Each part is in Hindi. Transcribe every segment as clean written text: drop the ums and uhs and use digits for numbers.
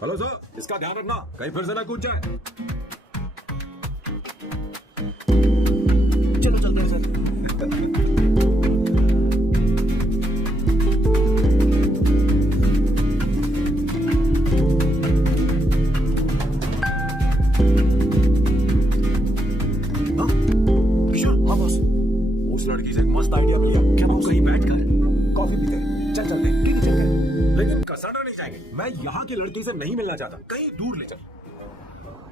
हेलो सर, इसका ध्यान रखना कहीं फिर से ना कूद जाए। चलो चलते हैं सर। किशोर, हाँ बॉस। उस लड़की से एक मस्त आइडिया मिला। क्या वो बॉस? कहीं बैठ कर कॉफी पीते हैं। चल चलते हैं। ठीक है चलते हैं। लेकिन कसरत नहीं जाएंगे। मैं यहाँ की लड़की से नहीं मिलना चाहता, कहीं दूर ले चल।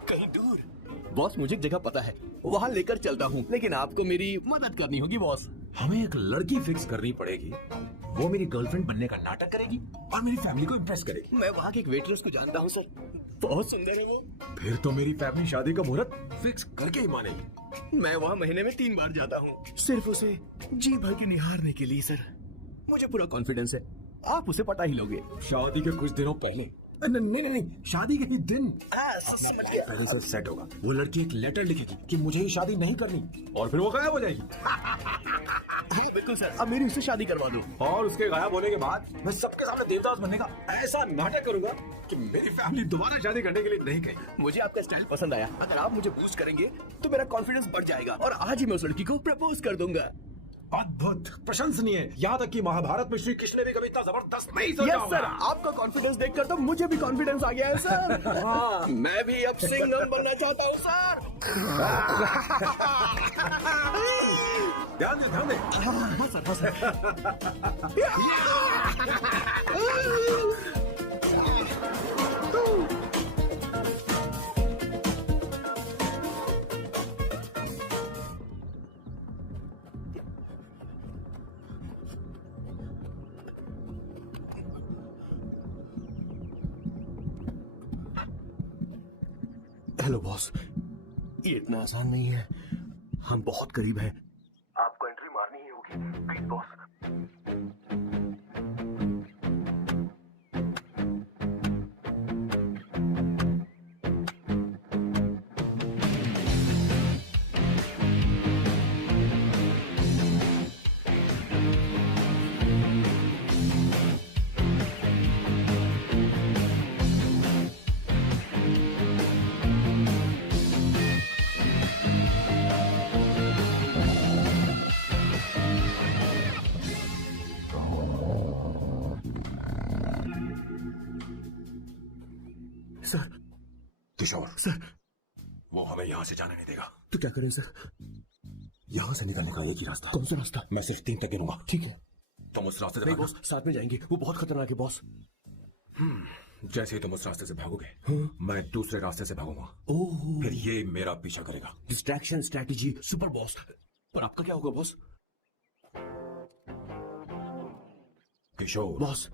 कहीं दूर? बॉस मुझे एक जगह पता है, वहाँ लेकर चलता हूँ, लेकिन आपको मेरी मदद करनी होगी बॉस। हमें एक लड़की फिक्स करनी पड़ेगी, वो मेरी गर्लफ्रेंड बनने का नाटक करेगी और मेरी फैमिली को इम्प्रेस करेगी। मैं वहाँ के एक वेटरेस को जानता हूँ सर, बहुत सुंदर है वो। फिर तो मेरी फैमिली शादी का मुहूर्त फिक्स करके ही मानेगी। मैं वहाँ महीने में 3 बार जाता हूँ, सिर्फ उसे जी भर के निहारने के लिए सर। मुझे पूरा कॉन्फिडेंस है आप उसे पटा ही लोगे। शादी के कुछ दिनों पहले, नहीं, शादी के ही दिन समझ गया। पहले से सेट होगा। वो लड़की एक लेटर लिखेगी कि मुझे ही शादी नहीं करनी, और फिर वो गायब हो जाएगी। हाँ, बिल्कुल सर, अब मेरी उससे शादी करवा दो। और उसके गायब होने के बाद मैं सबके सामने देवदास बनने का ऐसा नाटक करूंगा कि मेरी फैमिली दोबारा शादी करने के लिए नहीं कहेगी। मुझे आपका स्टाइल पसंद आया। अगर आप मुझे बूस्ट करेंगे तो मेरा कॉन्फिडेंस बढ़ जाएगा और आज ही मैं उस लड़की को प्रपोज कर दूंगा। अद्भुत, प्रशंसनीय। यहाँ तक कि महाभारत में श्री कृष्ण ने भी कभी इतना जबरदस्त नहीं सोचा यस होगा। सर, आपका कॉन्फिडेंस देखकर तो मुझे भी कॉन्फिडेंस आ गया है सर। हाँ, मैं भी अब सिंगर बनना चाहता हूँ सर। ध्यान दे, ध्यान दे। हाँ सर, हाँ सर। हेलो बॉस, ये इतना आसान नहीं है, हम बहुत करीब हैं। आपको एंट्री मारनी ही होगी, please boss. Sir, Kishore, sir, वो हमें यहाँ से जाने नहीं देगा। तो क्या करें सर? यहाँ से निकलने का एक ही रास्ता है। कौन सा रास्ता? मैं सिर्फ 3 तक गिनूंगा। ठीक है। तुम उस रास्ते से नहीं भागना। बॉस, साथ में जाएंगे, वो बहुत खतरनाक है बॉस। जैसे ही तुम उस रास्ते से भागोगे, मैं दूसरे रास्ते से भागूंगा। ओह, फिर ये मेरा पीछा करेगा। Distraction strategy super boss. पर आपका क्या होगा बॉस? किशोर, बॉस,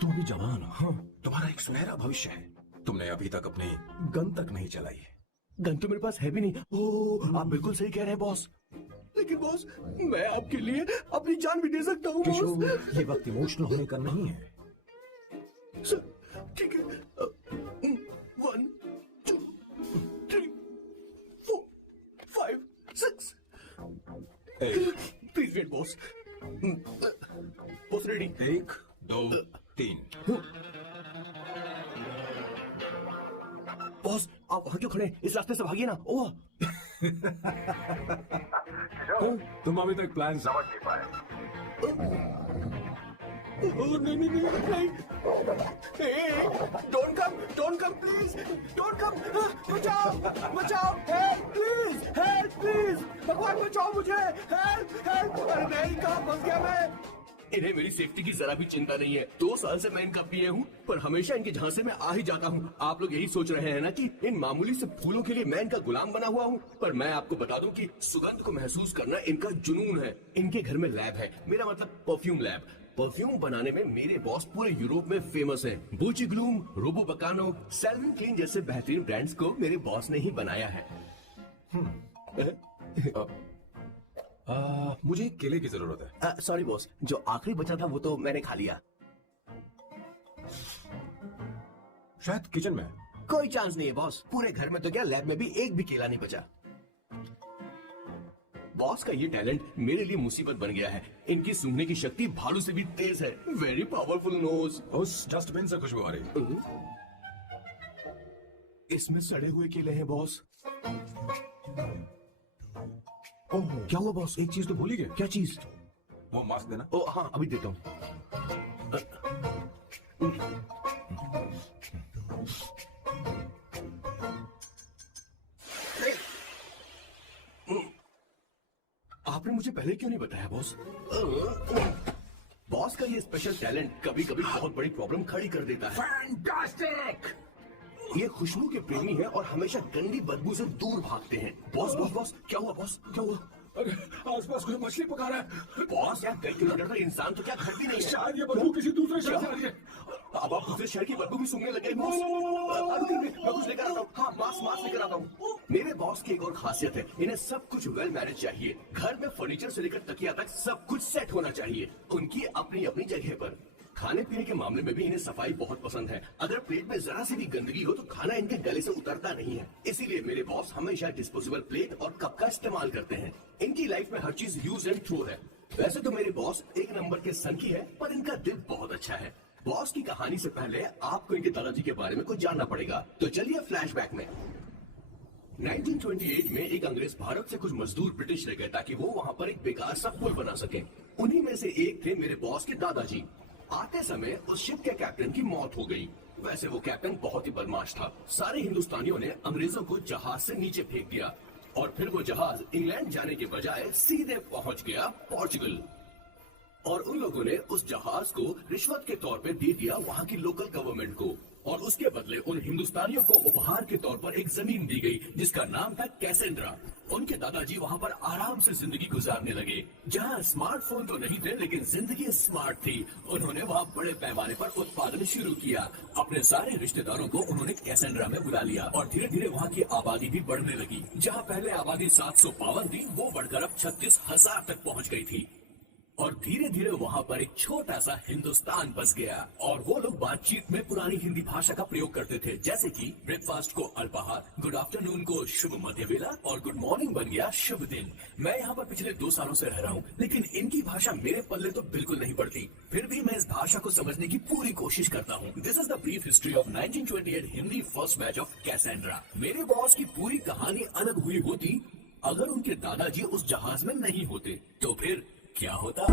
तुम अभी जवान हो। तुम्हारा एक सुनहरा भविष्य है। तुमने अभी तक अपनी गन तक नहीं चलाई है। गन तो मेरे पास है भी नहीं। ओह, आप बिल्कुल सही कह रहे हैं बॉस। लेकिन बॉस, मैं आपके लिए अपनी जान भी दे सकता हूँ किशोर, बॉस। ये वक्त इमोशनल होने का नहीं है। सर, ठीक है। 1 2 3 4 5 6। Please wait boss. Boss ready? 1 2 3। Boss, आप वहां क्यों खड़े हैं? इस रास्ते से भागिए ना। ओह, तुम अभी तक प्लान समझ नहीं पाए। नहीं। Don't come please, don't come. बचाओ, हेल्प प्लीज, भगवान बचाओ मुझे, हेल्प। अरे नहीं, कहाँ फंस गया मैं? इन्हें मेरी सेफ्टी की जरा भी चिंता नहीं है। 2 साल से मैं इनका पिए हूँ, पर हमेशा इनके झांसे में आ ही जाता हूँ। आप लोग यही सोच रहे हैं ना कि इन मामूली से फूलों के लिए मैं इनका गुलाम बना हुआ हूँ, पर मैं आपको बता दूं कि सुगंध को महसूस करना इनका जुनून है। इनके घर में लैब है, मेरा मतलब परफ्यूम लैब। परफ्यूम बनाने में मेरे बॉस पूरे यूरोप में फेमस हैं। बूची ग्लूम, रोबो बकानो, सेल्विन क्लीन जैसे बेहतरीन ब्रांड्स को मेरे बॉस ने ही बनाया है। मुझे एक केले की जरूरत है। सॉरी बॉस, जो आखिरी बचा था वो तो मैंने खा लिया। शायद किचन में। कोई चांस नहीं है बॉस, पूरे घर में तो क्या, लैब में भी एक भी केला नहीं बचा। बॉस का ये टैलेंट मेरे लिए मुसीबत बन गया है। इनकी सूंघने की शक्ति भालू से भी तेज है। Very powerful nose. उस डस्टबिन से खुशबू आ रही। इसमें सड़े हुए केले हैं बॉस। ओह क्या हुआ बॉस, एक चीज तो भूल ही गए। क्या चीज? वो मास्क देना। ओ हाँ, अभी देता हूँ। आपने मुझे पहले क्यों नहीं बताया बॉस? बॉस का ये स्पेशल टैलेंट कभी कभी बहुत बड़ी प्रॉब्लम खड़ी कर देता है। फैंटास्टिक। ये खुशबू के प्रेमी हैं और हमेशा गंदी बदबू से दूर भागते हैं। बॉस बॉस बॉस, क्या हुआ बॉस, क्या हुआ? अरे आसपास कोई मछली पका रहा है। बॉस यार, कई किलोमीटर तक इंसान तो क्या घर भी नहीं है। शायद ये बदबू किसी दूसरे शहर से आ रही है। अब आप दूसरे शहर की बदबू भी सूंघने लगे बॉस। मैं कुछ लेकर आता हूँ। हाँ, मास्क लेकर आता हूँ। मेरे बॉस की एक और खासियत है, इन्हें सब कुछ वेल मैनेज चाहिए। घर में फर्नीचर से लेकर तकिया तक सब कुछ सेट होना चाहिए, उनकी अपनी अपनी जगह पर। खाने पीने के मामले में भी इन्हें सफाई बहुत पसंद है। अगर प्लेट में जरा सी भी गंदगी हो तो खाना इनके गले से उतरता नहीं है। इसीलिए मेरे बॉस हमेशा डिस्पोजेबल प्लेट और कप का इस्तेमाल करते हैं। इनकी लाइफ में हर चीज यूज एंड थ्रो है। वैसे तो मेरे बॉस एक नंबर के सनकी है, पर इनका दिल बहुत अच्छा है। बॉस की कहानी से पहले आपको इनके दादाजी के बारे में कुछ जानना पड़ेगा, तो चलिए फ्लैशबैक में। 1928 में एक अंग्रेज भारत से कुछ मजदूर ब्रिटिश ले गए ताकि वो वहाँ पर एक बेकार सा पुल बना सके। उन्हीं में से एक थे मेरे बॉस के दादाजी। आते समय उस शिप के कैप्टन की मौत हो गई। वैसे वो कैप्टन बहुत ही बदमाश था। सारे हिंदुस्तानियों ने अंग्रेजों को जहाज से नीचे फेंक दिया और फिर वो जहाज इंग्लैंड जाने के बजाय सीधे पहुंच गया पोर्चुगल। और उन लोगों ने उस जहाज को रिश्वत के तौर पे दे दिया वहाँ की लोकल गवर्नमेंट को, और उसके बदले उन हिंदुस्तानियों को उपहार के तौर पर एक जमीन दी गई जिसका नाम था कैसेंड्रा। उनके दादाजी वहाँ पर आराम से जिंदगी गुजारने लगे, जहाँ स्मार्टफोन तो नहीं थे लेकिन जिंदगी स्मार्ट थी। उन्होंने वहाँ बड़े पैमाने पर उत्पादन शुरू किया। अपने सारे रिश्तेदारों को उन्होंने कैसेंड्रा में बुला लिया और धीरे धीरे वहाँ की आबादी भी बढ़ने लगी। जहाँ पहले आबादी 752 थी, वो बढ़कर अब 36,000 तक पहुँच गई थी। और धीरे धीरे वहाँ पर एक छोटा सा हिंदुस्तान बस गया और वो लोग बातचीत में पुरानी हिंदी भाषा का प्रयोग करते थे, जैसे कि ब्रेकफास्ट को अल्पाहार, गुड आफ्टरनून को शुभ मध्य वेला और गुड मॉर्निंग बन गया शुभ दिन। मैं यहाँ पर पिछले 2 सालों से रह रहा हूँ, लेकिन इनकी भाषा मेरे पल्ले तो बिल्कुल नहीं पड़ती। फिर भी मैं इस भाषा को समझने की पूरी कोशिश करता हूँ। This is the brief history of 1928 Hindi first batch of Cassandra. मेरे बॉस की पूरी कहानी अलग हुई होती अगर उनके दादाजी उस जहाज में नहीं होते, तो फिर क्या होता।